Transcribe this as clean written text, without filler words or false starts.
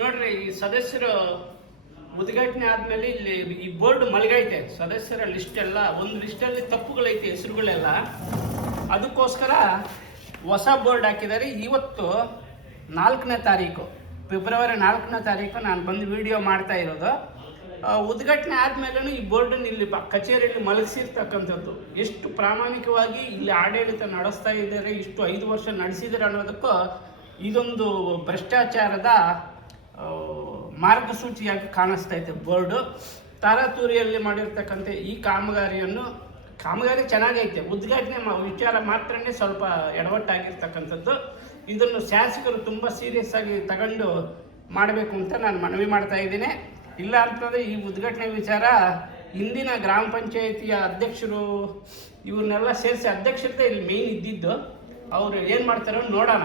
ನೋಡ್ರಿ, ಈ ಸದಸ್ಯರು ಉದ್ಘಾಟನೆ ಆದ್ಮೇಲೆ ಇಲ್ಲಿ ಈ ಬೋರ್ಡ್ ಮಲಗೈತೆ. ಸದಸ್ಯರ ಲಿಸ್ಟ್ ಎಲ್ಲ ಒಂದು ಲಿಸ್ಟಲ್ಲಿ ತಪ್ಪುಗಳೈತೆ, ಹೆಸರುಗಳೆಲ್ಲ. ಅದಕ್ಕೋಸ್ಕರ ಹೊಸ ಬೋರ್ಡ್ ಹಾಕಿದ್ದಾರೆ. ಇವತ್ತು 4ನೇ ತಾರೀಕು, ಫೆಬ್ರವರಿ 4ನೇ ತಾರೀಕು ನಾನು ಬಂದು ವಿಡಿಯೋ ಮಾಡ್ತಾ ಇರೋದು. ಉದ್ಘಾಟನೆ ಆದಮೇಲೂ ಈ ಬೋರ್ಡನ್ನು ಇಲ್ಲಿ ಕಚೇರಿಯಲ್ಲಿ ಮಲಗಿಸಿರ್ತಕ್ಕಂಥದ್ದು. ಎಷ್ಟು ಪ್ರಾಮಾಣಿಕವಾಗಿ ಇಲ್ಲಿ ಆಡಳಿತ ನಡೆಸ್ತಾ ಇದ್ದಾರೆ, ಇಷ್ಟು 5 ವರ್ಷ ನಡೆಸಿದ್ದಾರೆ ಅನ್ನೋದಕ್ಕೂ ಇದೊಂದು ಭ್ರಷ್ಟಾಚಾರದ ಮಾರ್ಗಸೂಚಿಯಾಗಿ ಕಾಣಿಸ್ತಾ ಇದೆ. ಬೋರ್ಡು ತಾರಾತುರಿಯಲ್ಲಿ ಮಾಡಿರ್ತಕ್ಕಂಥ ಈ ಕಾಮಗಾರಿ ಚೆನ್ನಾಗೈತೆ. ಉದ್ಘಾಟನೆ ವಿಚಾರ ಮಾತ್ರನೇ ಸ್ವಲ್ಪ ಎಡವಟ್ಟಾಗಿರ್ತಕ್ಕಂಥದ್ದು. ಇದನ್ನು ಶಾಸಕರು ತುಂಬ ಸೀರಿಯಸ್ ಆಗಿ ತಗೊಂಡು ಮಾಡಬೇಕು ಅಂತ ನಾನು ಮನವಿ ಮಾಡ್ತಾ ಇದ್ದೀನಿ. ಇಲ್ಲ ಅಂತಂದರೆ ಈ ಉದ್ಘಾಟನೆ ವಿಚಾರ ಇಂದಿನ ಗ್ರಾಮ ಪಂಚಾಯಿತಿಯ ಅಧ್ಯಕ್ಷರು ಇವ್ರನ್ನೆಲ್ಲ ಸೇರಿಸಿ, ಅಧ್ಯಕ್ಷತೆ ಇಲ್ಲಿ ಮೇಯ್ನ್ ಇದ್ದಿದ್ದು, ಅವರು ಏನು ಮಾಡ್ತಾರೋ ನೋಡೋಣ.